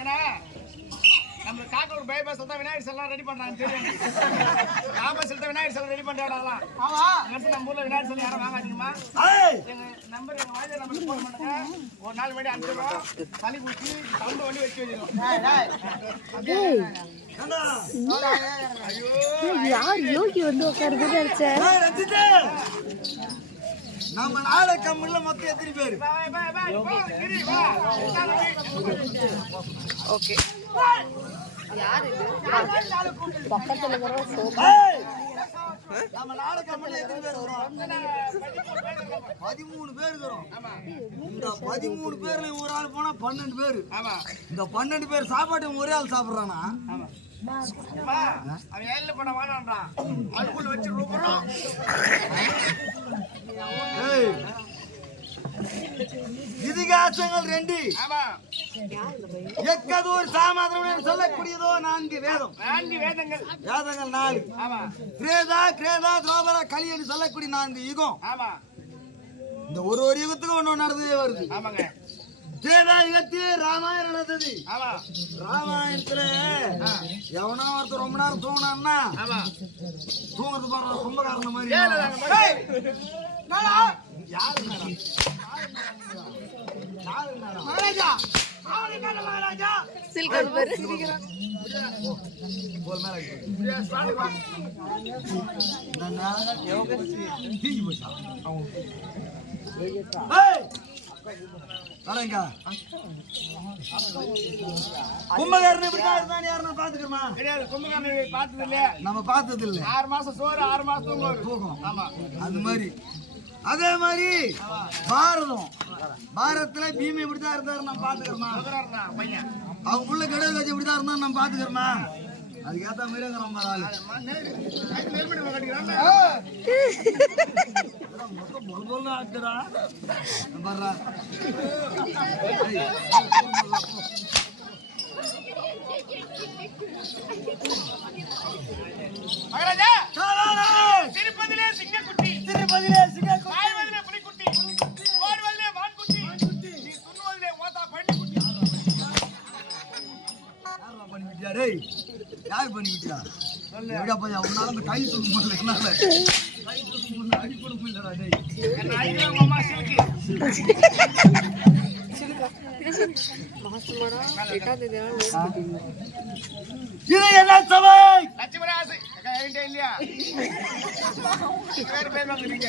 ஏன்னா நம்ம காக்கூர் பைபாஸ் தான் விநாயகர் செல்லாம் ரெடி பண்றாங்க தெரியும். நாம சில விநாயகர் செல்லாம் ரெடி பண்றாங்கலாம். ஆமா நம்ம ஊர்ல விநாயகர் செல்லாம் யாரும் வாங்காதீங்கம்மா. எங்க நம்பர் எங்க வாய்ஸ் நம்பர் போன் பண்ணுங்க. ஒரு நாள் மணி அனுப்பிடுறோம். தலி குச்சி சவுண்ட் வண்டி வச்சு வச்சிருக்கோம். யார் யோகி வந்து உட்காருது நம்ம நாட கம்பெனில மொத்தம் எத்தனை பேர்? ஓகே யார் இது பக்கத்துல வர நம்ம நாட கம்பெனில எத்தனை பேர் வரோம்? 13 பேர் வரோம். இந்த 13 பேர்ல ஒரு ஆள் போனா 12 பேர். ஆமா இந்த 12 பேர் சாப்பாடு ஒரே ஆள் சாப்பிடுறானா? ஆமா அவன் ஏழ்ல பண்ண வாடான்றான். அதுக்குள்ள வச்சு ரூபறோம். இதிகாசங்கள் 2. ஆமா எக்கதூர் சாமாத்திரம் சொல்லக்கூடியதோ 4 வேதம். 4 வேதங்கள். வேதங்கள் 4. ஆமா கிரேதா துரோபர கலி என்று சொல்லக்கூடிய 4 யுகம். ஆமா இந்த ஒரு யுகத்துக்கு ஒண்ணு நடந்தே வருது. ஆமாங்க கிரேதா யுகத்தில் ராமாயணம் நடந்தது. ஆமா ராமாயணத்துல எவனா ஒருத்தர் ரொம்ப நேரம் தூங்கினான்னா தூங்குறது பாருங்க கும்பகாரண மாதிரி. கும்பகாரன் எப்படிதான் இருந்தான்னு யாருன்னா பாத்துக்கிறோமா? கிடையாது. கும்பகாரன் பார்த்தது இல்ல, நம்ம பார்த்தது இல்ல. 6 மாசம் சோறு 6 மாசம் தூக்கம். ஆமா அது மாதிரி அதே மாதிரி பாரதத்துல பீமை இப்படிதான் இருந்தாரு நம்ம பாத்துக்கிறோமா? அவங்க புள்ள கடல் வச்சு இப்படிதான் இருந்தா நம்ம பாத்துக்கிறோமா? அதுக்கேத்த மாதிரி இருக்கிறோம் திருப்பதிலே சிங்கக்குட்டி, வாழ்வதிலே புலிக்குட்டி, ஓடுவதிலே மான்குட்டி, நீ துண்ணுவதிலே ஓதா பன்னிக்குட்டி. யாரா பண்ணி விட்டியா? டேய் யார் பண்ணி விட்டியா? எடா பையா உன்னால அந்த கை தூக்க முடியல. என்னால கை தூக்க முடியல, அடி கூட முடியலடா. டேய் என்ன ஐயோ அம்மா சில்கி மாசமாடா 8ஆம் தேதி இது என்ன சபை? லட்சுமணாசி இல்லையா? பேர் வாங்குறீங்க